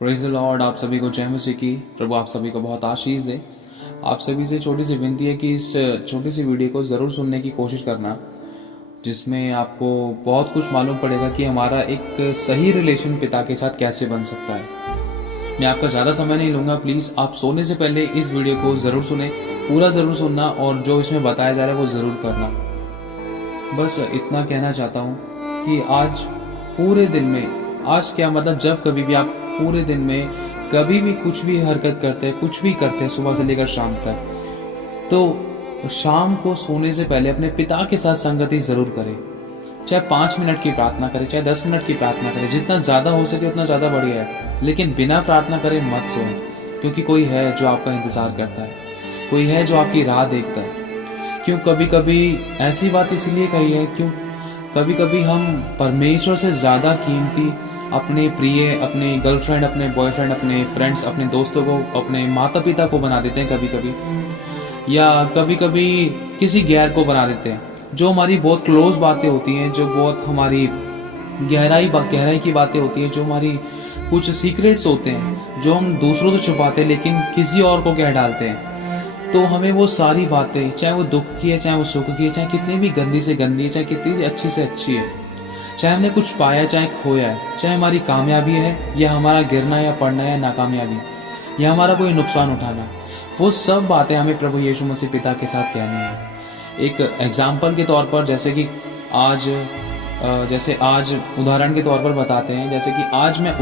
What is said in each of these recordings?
Praise the Lord. आप सभी को जय मसीह की। प्रभु आप सभी को बहुत आशीष दे। आप सभी से छोटी सी विनती है कि इस छोटी सी वीडियो को ज़रूर सुनने की कोशिश करना, जिसमें आपको बहुत कुछ मालूम पड़ेगा कि हमारा एक सही रिलेशन पिता के साथ कैसे बन सकता है। मैं आपका ज़्यादा समय नहीं लूँगा। प्लीज़ आप सोने से पहले इस वीडियो को ज़रूर सुने, पूरा ज़रूर सुनना और जो इसमें बताया जा रहा है वो ज़रूर करना। बस इतना कहना चाहता हूँ कि आज पूरे दिन में, आज क्या मतलब, जब कभी भी आप पूरे दिन में कभी भी कुछ भी हरकत करते हैं, कुछ भी करते हैं सुबह से लेकर शाम तक, तो शाम को सोने से पहले अपने पिता के साथ संगति जरूर करें। चाहे 5 मिनट की प्रार्थना करें, चाहे 10 मिनट की प्रार्थना करें, जितना ज्यादा हो सके उतना ज्यादा बढ़िया है। लेकिन बिना प्रार्थना करे मत सोएं, क्योंकि कोई है जो आपका इंतजार करता है, कोई है जो आपकी राह देखता है। क्यों कभी कभी ऐसी बात इसलिए कही है, क्यों कभी कभी हम परमेश्वर से ज्यादा कीमती अपने प्रिय, अपने गर्लफ्रेंड, अपने बॉयफ्रेंड, अपने फ्रेंड्स, अपने दोस्तों को, अपने माता पिता को बना देते हैं कभी कभी, या कभी कभी किसी गैर को बना देते हैं। जो हमारी बहुत क्लोज बातें होती हैं, जो बहुत हमारी गहराई की बातें होती हैं, जो हमारी कुछ सीक्रेट्स होते हैं, जो हम दूसरों से छुपाते हैं लेकिन किसी और को कह डालते हैं, तो हमें वो सारी बातें, चाहे वो दुख की है, चाहे वो सुख की है, चाहे कितनी भी गंदी से गंदी है, चाहे कितनी अच्छी से अच्छी है, चाहे हमने कुछ पाया चाहे खोया है, चाहे हमारी कामयाबी है या हमारा गिरना या पड़ना या नाकामयाबी या हमारा कोई नुकसान उठाना, वो सब बातें हमें प्रभु यीशु मसीह पिता के साथ कहनी है। एक एग्जाम्पल के तौर पर, जैसे आज उदाहरण के तौर पर बताते हैं, जैसे कि आज मैं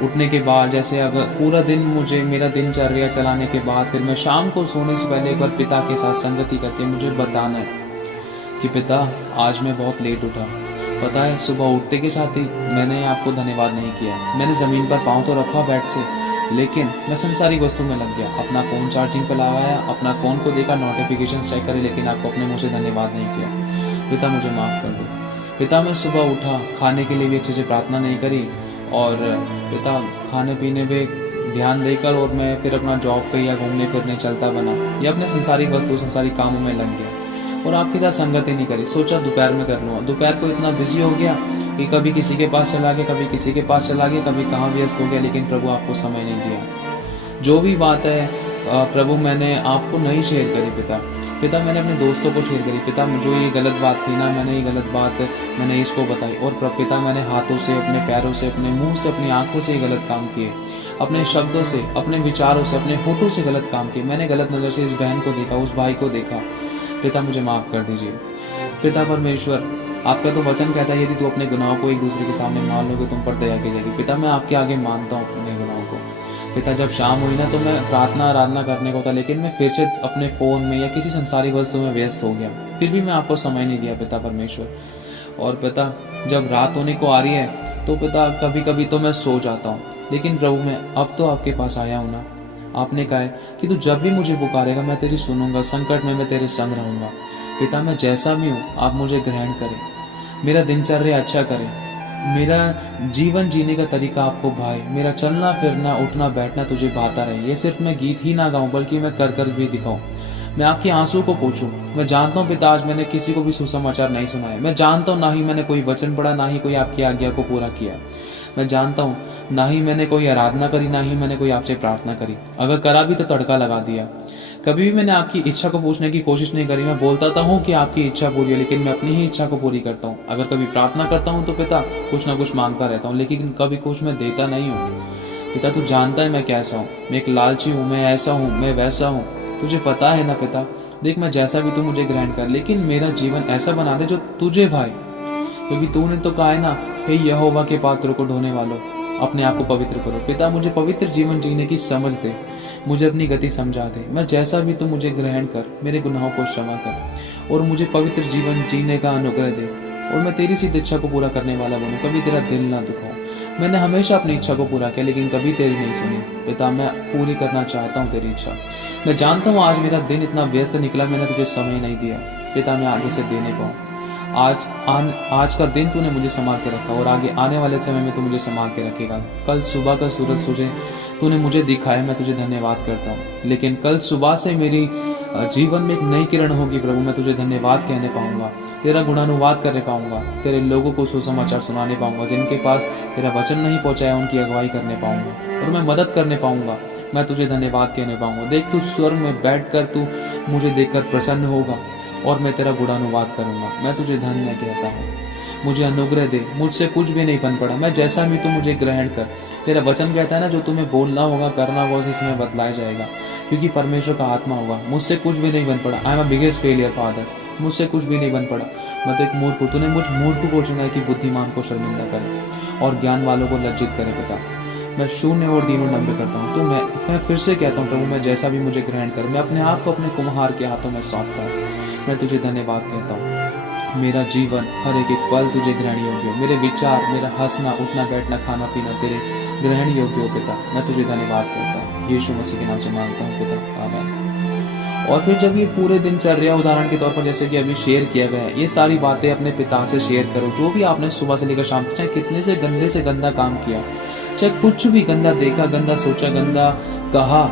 उठने के बाद, जैसे अगर पूरा दिन मेरा दिनचर्या चलाने के बाद फिर मैं शाम को सोने से पहले एक बार पिता के साथ संगति करके मुझे बताना है कि पिता आज मैं बहुत लेट उठा। पता है, सुबह उठते के साथ ही मैंने आपको धन्यवाद नहीं किया। मैंने ज़मीन पर पाँव तो रखा बेड से, लेकिन मैं संसारी वस्तु में लग गया। अपना फ़ोन चार्जिंग पर लगाया, अपना फ़ोन को देखा, नोटिफिकेशन चेक करे, लेकिन आपको अपने मुँह से धन्यवाद नहीं किया। पिता मुझे माफ़ कर दो। पिता मैं सुबह उठा, खाने के लिए भी अच्छे से प्रार्थना नहीं करी, और पिता खाने पीने पे ध्यान देकर और मैं फिर अपना जॉब पे या घूमने फिरने चलता बना, या अपने संसारी वस्तु, संसारी कामों में लग गया और आपके साथ संगति नहीं करी। सोचा दोपहर में कर लूँगा। दोपहर को इतना बिजी हो गया कि कभी किसी के पास चला गया, कभी किसी के पास चला गया, कभी कहाँ व्यस्त हो गया, लेकिन प्रभु आपको समय नहीं दिया। जो भी बात है प्रभु मैंने आपको नहीं शेयर करी पिता मैंने अपने दोस्तों को शेयर करी। पिता जो ये गलत बात थी ना, मैंने ये गलत बात मैंने इसको बताई, और पिता मैंने हाथों से, अपने पैरों से, अपने मुंह से, अपनी आंखों से गलत काम किए, अपने शब्दों से, अपने विचारों से, अपने होठों से गलत काम किए। मैंने गलत नज़र से इस बहन को देखा, उस भाई को देखा। पिता मुझे माफ़ कर दीजिए। पिता परमेश्वर, आपका तो वचन कहता है यदि तू अपने गुनाहों को एक दूसरे के सामने मान लोगे तुम पर दया गिरेगी। पिता मैं आपके आगे मानता हूँ अपने गुनाहों को। पिता जब शाम हुई ना तो मैं प्रार्थना आराधना करने को था, लेकिन मैं फिर से अपने फ़ोन में या किसी संसारी वस्तु में व्यस्त हो गया। फिर भी मैं आपको समय नहीं दिया पिता परमेश्वर। और पिता जब रात होने को आ रही है तो पिता कभी कभी तो मैं सो जाता हूँ, लेकिन प्रभु मैं अब तो आपके पास आया हूँ ना। आपने कहा है कि तू जब भी मुझे पुकारेगा मैं तेरी सुनूंगा, संकट में मैं तेरे संग रहूंगा। पिता मैं जैसा भी हूँ आप मुझे ग्रहण करें, मेरा दिनचर्या अच्छा करें, मेरा जीवन जीने का तरीका आपको भाए, मेरा चलना फिरना उठना बैठना तुझे भाता रहे। ये सिर्फ मैं गीत ही ना गाऊं बल्कि मैं कर कर भी दिखाऊं। मैं आपके आंसू को पूछूं। मैं जानता हूं पिता आज मैंने किसी को भी सुसमाचार नहीं सुनाया। मैं जानता हूं ना ही मैंने कोई वचन पढ़ा, ना ही कोई आपकी आज्ञा को पूरा किया। मैं जानता हूँ ना ही मैंने कोई आराधना करी, ना ही मैंने कोई आपसे प्रार्थना करी। अगर करा भी तो तड़का लगा दिया। कभी भी मैंने आपकी इच्छा को पूछने की कोशिश नहीं करी। मैं बोलता हूँ कि आपकी इच्छा पूरी है, लेकिन मैं अपनी ही इच्छा को पूरी करता हूँ। अगर कभी प्रार्थना करता हूँ तो पिता कुछ ना कुछ मांगता रहता हूँ, लेकिन कभी कुछ मैं देता नहीं हूँ। पिता तू जानता है मैं कैसा हूँ, मैं एक लालची हूँ, मैं ऐसा हूँ, मैं वैसा हूँ, तुझे पता है ना पिता। देख मैं जैसा भी तू मुझे ग्रहण कर, लेकिन मेरा जीवन ऐसा बना दे जो तुझे भाई, क्योंकि तूने तो कहा है ना, हे यहोवा के पात्रों को ढोने वालों अपने आप को पवित्र करो। पिता मुझे पवित्र जीवन जीने की समझ दे, मुझे अपनी गति समझा दे। मैं जैसा भी तू मुझे ग्रहण कर, मेरे गुनाहों को क्षमा कर और मुझे पवित्र जीवन जीने का अनुग्रह दे, और मैं तेरी सिद्ध इच्छा को पूरा करने वाला बनूं। कभी तेरा दिल ना दुखाऊं। मैंने हमेशा अपनी इच्छा को पूरा किया, लेकिन कभी तेरी नहीं सुनी। पिता मैं पूरी करना चाहता हूँ तेरी इच्छा। मैं जानता हूँ आज मेरा दिन इतना व्यस्त निकला, मैंने तुझे समय नहीं दिया। पिता मैं आगे से दे नहीं पाऊँ। आज का दिन तूने मुझे संभाल के रखा, और आगे आने वाले समय में तू मुझे संभाल के रखेगा। कल सुबह का सूरज तूने मुझे दिखाया, मैं तुझे धन्यवाद करता हूँ। लेकिन कल सुबह से मेरी जीवन में एक नई किरण होगी प्रभु, मैं तुझे धन्यवाद कहने पाऊंगा। तेरा गुणानुवाद कर पाऊंगा, तेरे लोगों को सुसमाचार सुनाने पाऊंगा, जिनके पास तेरा वचन नहीं पहुंचाया उनकी अगुवाई करने पाऊंगा और मैं मदद करने पाऊंगा। मैं तुझे धन्यवाद कहने पाऊंगा। देख, तू स्वर्ग में बैठकर तू मुझे देखकर प्रसन्न होगा और मैं तेरा गुणानुवाद करूंगा। मैं तुझे धन्य कहता हूँ। मुझे अनुग्रह दे, मुझसे कुछ भी नहीं बन पड़ा, मैं जैसा भी तू मुझे ग्रहण कर। तेरा वचन कहता है ना, जो तुम्हें बोलना होगा, करना होगा, उसी समय बतलाया जाएगा, क्योंकि परमेश्वर का आत्मा होगा। मुझसे कुछ भी नहीं बन पड़ा। I am a biggest failure father. मुझसे कुछ भी नहीं बन पड़ा। मैं तो एक मूर्ख हूँ। तूने मुझ मूर्ख को चुना है कि बुद्धिमान को शर्मिंदा करे और ज्ञान वालों को लज्जित करे। पिता, मैं शून्य और दीनों नम्र करता हूँ। तो मैं फिर से कहता हूँ प्रभु, मैं जैसा भी मुझे ग्रहण कर। मैं अपने आप को अपने कुम्हार के हाथों में सौंपता हूँ। मैं तुझे धन्यवाद कहता हूँ। मेरा जीवन हर एक पल तुझे ग्रहण योग्य हो। मेरे विचार, मेरा हंसना, उठना, बैठना, खाना पीना तेरे ग्रहण योग्य हो। पिता, मैं तुझे धन्यवाद करता हूँ। यीशु मसीह के नाम से मांगता हूँ पिता, आमीन। और फिर जब ये पूरे दिन चल रहा है, उदाहरण के तौर पर जैसे कि अभी शेयर किया गया है, ये सारी बातें अपने पिता से शेयर करो। जो भी आपने सुबह से लेकर शाम तक चाहे कितने से गंदा काम किया, चाहे कुछ भी गंदा देखा, गंदा सोचा, गंदा कहा,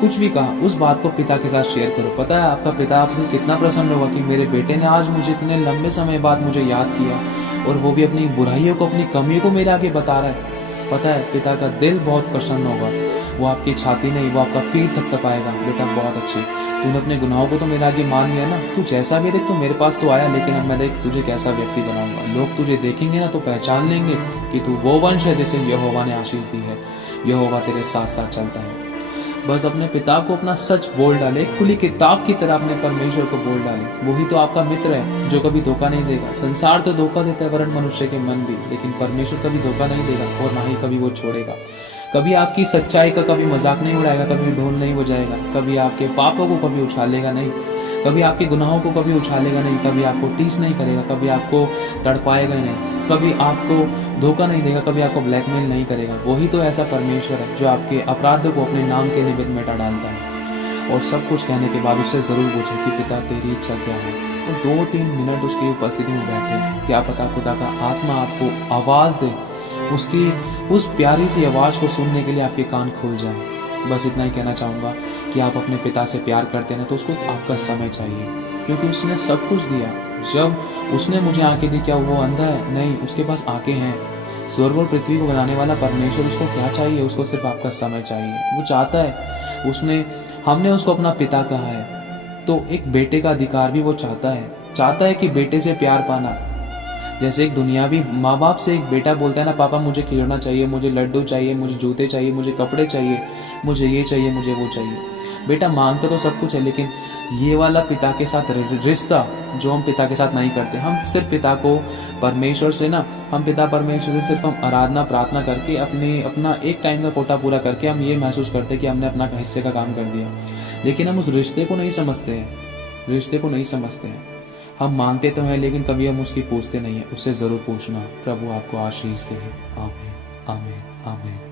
कुछ भी कहा, उस बात को पिता के साथ शेयर करो। पता है आपका पिता आपसे कितना प्रसन्न होगा कि मेरे बेटे ने आज मुझे इतने लंबे समय बाद मुझे याद किया, और वो भी अपनी बुराइयों को, अपनी कमियों को मेरे आगे बता रहा है। पता है पिता का दिल बहुत प्रसन्न होगा। वो आपकी छाती नहीं, वो आपका पीठ थपथपाएगा। बेटा बहुत अच्छे, तूने अपने गुनाहों को तो मेरे आगे मान लिया ना। तू जैसा भी देख, तो मेरे पास तो आया, लेकिन अब मैं देख तुझे कैसा व्यक्ति बनाऊंगा। लोग तुझे देखेंगे ना तो पहचान लेंगे कि तू वो वंश है जिसे यहोवा ने आशीष दी है। यहोवा तेरे साथ साथ चलता है। बस अपने पिता को अपना सच बोल डाले, खुली किताब की तरह अपने परमेश्वर को बोल डाले। वही तो आपका मित्र है जो कभी धोखा नहीं देगा। संसार तो धोखा देता है, वरन मनुष्य के मन भी, लेकिन परमेश्वर कभी धोखा नहीं देगा और ना ही कभी वो छोड़ेगा। कभी आपकी सच्चाई का कभी मजाक नहीं उड़ाएगा, कभी ढोल नहीं बजाएगा, कभी आपके पापों को कभी उछालेगा नहीं, कभी आपके गुनाहों को कभी उछालेगा नहीं, कभी आपको टीस नहीं करेगा, कभी आपको तड़पाएगा नहीं, कभी आपको धोखा नहीं देगा, कभी आपको ब्लैकमेल नहीं करेगा। वही तो ऐसा परमेश्वर है जो आपके अपराधों को अपने नाम के निमित्त मिटा डालता है। और सब कुछ कहने के बाद उससे जरूर पूछे कि पिता तेरी इच्छा क्या है। तो 2-3 मिनट उसकी उपस्थिति में बैठे। क्या पता खुदा का आत्मा आपको आवाज दे, उसकी उस प्यारी सी आवाज को सुनने के लिए आपके कान खुल जाए। बस इतना ही कहना चाहूँगा कि आप अपने पिता से प्यार करते हैं तो उसको आपका समय चाहिए, क्योंकि उसने सब कुछ दिया। जब उसने मुझे आंखें दी, क्या वो अंधा है? नहीं, उसके पास आंखें हैं। स्वर्ग और पृथ्वी को बनाने वाला परमेश्वर, उसको क्या चाहिए? उसको सिर्फ आपका समय चाहिए। वो चाहता है, हमने उसको अपना पिता कहा है, तो एक बेटे का अधिकार भी वो चाहता है कि बेटे से प्यार पाना। जैसे एक दुनियावी माँ बाप से एक बेटा बोलता है ना, पापा मुझे खिलौना चाहिए, मुझे लड्डू चाहिए, मुझे जूते चाहिए, मुझे कपड़े चाहिए, मुझे ये चाहिए, मुझे वो चाहिए। बेटा मांगता तो सब कुछ है, लेकिन ये वाला पिता के साथ रिश्ता जो हम पिता के साथ नहीं करते। हम सिर्फ पिता को परमेश्वर से ना, हम पिता परमेश्वर से सिर्फ हम आराधना प्रार्थना करके अपना एक टाइम का कोटा पूरा करके हम ये महसूस करते कि हमने अपना हिस्से का काम कर दिया, लेकिन हम उस रिश्ते को नहीं समझते हैं। हम मांगते तो हैं, लेकिन कभी हम उसकी पूछते नहीं है। उससे जरूर पूछना। प्रभु आपको आशीष दे। आमीन, आमीन, आमीन।